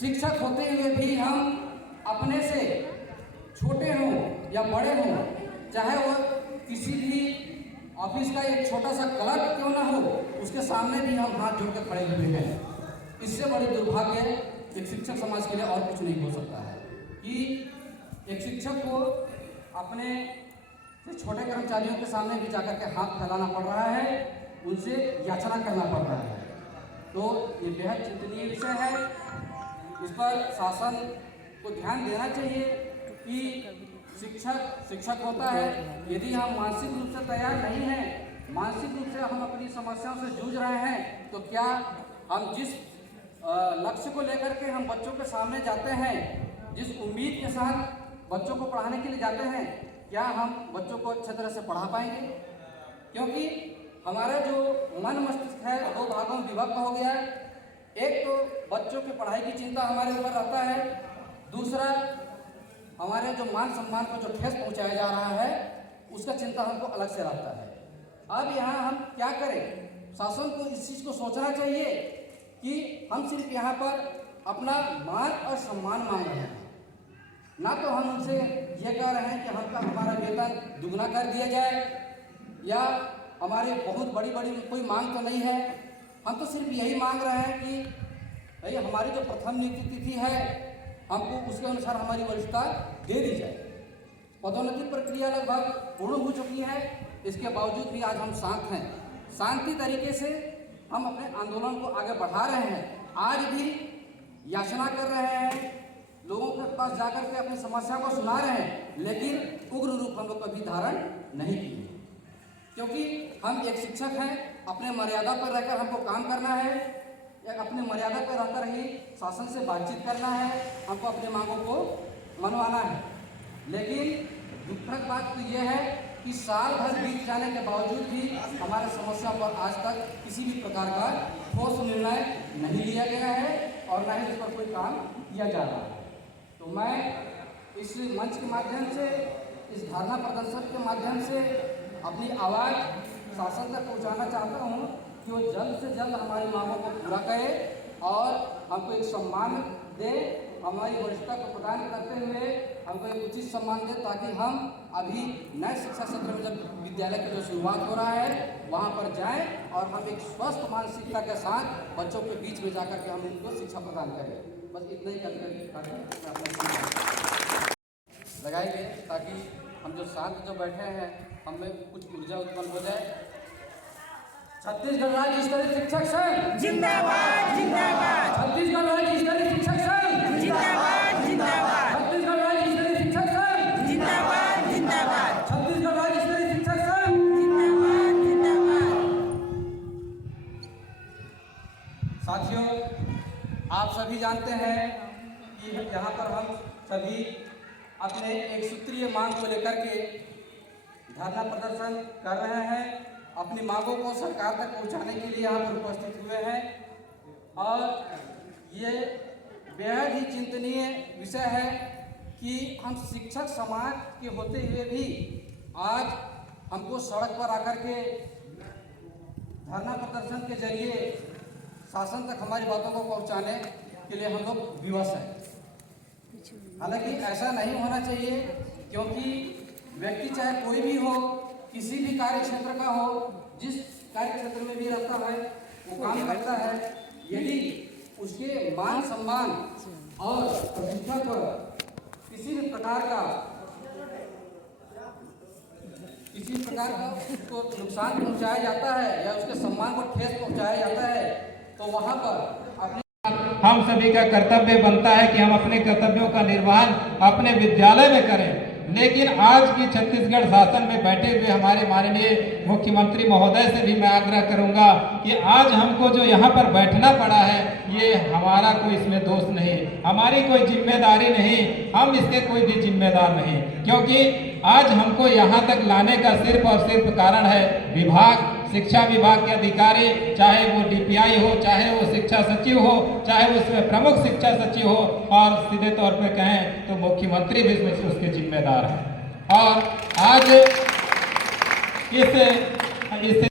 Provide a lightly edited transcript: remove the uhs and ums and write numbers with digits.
शिक्षक होते हुए भी हम अपने से छोटे हों या बड़े हों, चाहे वो किसी भी ऑफिस का एक छोटा सा क्लर्क क्यों ना हो, उसके सामने भी हम हाथ जोड़ कर खड़े हुए हैं। इससे बड़ी दुर्भाग्य एक शिक्षक समाज के लिए और कुछ नहीं हो सकता है कि एक शिक्षक को अपने छोटे कर्मचारियों के सामने भी जाकर के हाथ फैलाना पड़ रहा है, उनसे याचना करना पड़ रहा है। तो ये बेहद चिंतनीय विषय है। इस पर शासन को ध्यान देना चाहिए कि शिक्षक होता है, यदि हम मानसिक रूप से तैयार नहीं हैं, मानसिक रूप से हम अपनी समस्याओं से जूझ रहे हैं, तो क्या हम जिस लक्ष्य को लेकर के हम बच्चों के सामने जाते हैं, जिस उम्मीद के साथ बच्चों को पढ़ाने के लिए जाते हैं, क्या हम बच्चों को अच्छे तरह से पढ़ा पाएंगे? क्योंकि हमारा जो मन मस्तिष्क है दो भागों में विभक्त हो गया है। एक तो बच्चों की पढ़ाई की चिंता हमारे ऊपर रहता है, दूसरा हमारे जो मान सम्मान को जो ठेस पहुंचाया जा रहा है उसका चिंता हमको अलग से रहता है। अब यहाँ हम क्या करें? शासन को इस चीज़ को सोचना चाहिए कि हम सिर्फ यहाँ पर अपना मान और सम्मान मांग रहे हैं, ना तो हम उनसे ये कह रहे हैं कि हमारा वेतन दुगना कर दिया जाए, या हमारे बहुत बड़ी कोई मांग तो नहीं है। हम तो सिर्फ यही मांग रहे हैं कि भाई हमारी जो प्रथम नियुक्ति तिथि है हमको उसके अनुसार हमारी वरिष्ठता दे दी जाए। पदोन्नति प्रक्रिया लगभग पूर्ण हो चुकी है, इसके बावजूद भी आज हम शांत हैं, शांति तरीके से हम अपने आंदोलन को आगे बढ़ा रहे हैं। आज भी याचना कर रहे हैं, लोगों के पास जाकर के अपनी समस्या को सुना रहे हैं, लेकिन उग्र रूप हम लोग कभी धारण नहीं किए, क्योंकि हम एक शिक्षक हैं। अपने मर्यादा पर रहकर हमको काम करना है, या अपने मर्यादा पर रहकर ही शासन से बातचीत करना है, हमको अपनी मांगों को मनवाना है। लेकिन दुखद बात तो यह है कि साल भर बीत जाने के बावजूद भी हमारे समस्या पर आज तक किसी भी प्रकार का ठोस निर्णय नहीं लिया गया है और न ही इस पर कोई काम किया जा रहा है। तो मैं इस मंच के माध्यम से, इस धरना प्रदर्शन के माध्यम से अपनी आवाज़ शासन तक पहुंचाना चाहता हूं कि वो जल्द से जल्द हमारी मांगों को पूरा करे और हमको एक सम्मान दे, हमारी वरिष्ठता को प्रदान करते हुए हमको एक उचित सम्मान दे, ताकि हम अभी नए शिक्षा सत्र में जब विद्यालय की जो शुरुआत हो रहा है वहाँ पर जाएं और हम एक स्वस्थ मानसिकता के साथ बच्चों के बीच में जाकर के हम उनको शिक्षा प्रदान करें। बस इतना ही लगाएंगे ताकि हम जो शांत जो बैठे हैं हमें कुछ ऊर्जा उत्पन्न हो जाए। छत्तीसगढ़ राज्य स्तरीय शिक्षक संघ जिंदाबाद जिंदाबाद। छत्तीसगढ़ राज्य स्तरीय शिक्षक संघ जिंदाबाद जिंदाबाद। छत्तीसगढ़ राज्य स्तरीय शिक्षक संघ जिंदाबाद जिंदाबाद। छत्तीसगढ़ राज्य स्तरीय शिक्षक संघ जिंदाबाद जिंदाबाद। साथियों, आप सभी जानते हैं कि यहाँ पर हम सभी अपने एक सूत्रीय मांग को लेकर के धरना प्रदर्शन कर रहे हैं, अपनी मांगों को सरकार तक पहुंचाने के लिए यहाँ पर उपस्थित हुए हैं। और ये बेहद ही चिंतनीय विषय है कि हम शिक्षक समाज के होते हुए भी आज हमको सड़क पर आकर के धरना प्रदर्शन के जरिए शासन तक हमारी बातों को पहुंचाने के लिए हम लोग विवश हैं। हालांकि ऐसा नहीं होना चाहिए, क्योंकि व्यक्ति चाहे कोई भी हो, किसी भी कार्य क्षेत्र का हो, जिस कार्य क्षेत्र में भी रहता है वो काम करता है, यदि उसके मान सम्मान और प्रतिष्ठा पर किसी भी प्रकार का उसको नुकसान पहुंचाया जाता है या उसके सम्मान को ठेस पहुंचाया जाता है, तो वहां पर हम सभी का कर्तव्य बनता है कि हम अपने कर्तव्यों का निर्वहन अपने विद्यालय में करें। लेकिन आज की छत्तीसगढ़ शासन में बैठे हुए हमारे माननीय मुख्यमंत्री महोदय से भी मैं आग्रह करूंगा कि आज हमको जो यहाँ पर बैठना पड़ा है, ये हमारा कोई इसमें दोष नहीं, हमारी कोई जिम्मेदारी नहीं, हम इसके कोई भी जिम्मेदार नहीं, क्योंकि आज हमको यहाँ तक लाने का सिर्फ और सिर्फ कारण है विभाग, शिक्षा विभाग के अधिकारी, चाहे वो डीपीआई हो, चाहे वो शिक्षा सचिव हो, चाहे उसमें प्रमुख शिक्षा सचिव हो, और सीधे तौर पे कहें तो मुख्यमंत्री भी इसमें उसके जिम्मेदार हैं। और आज इस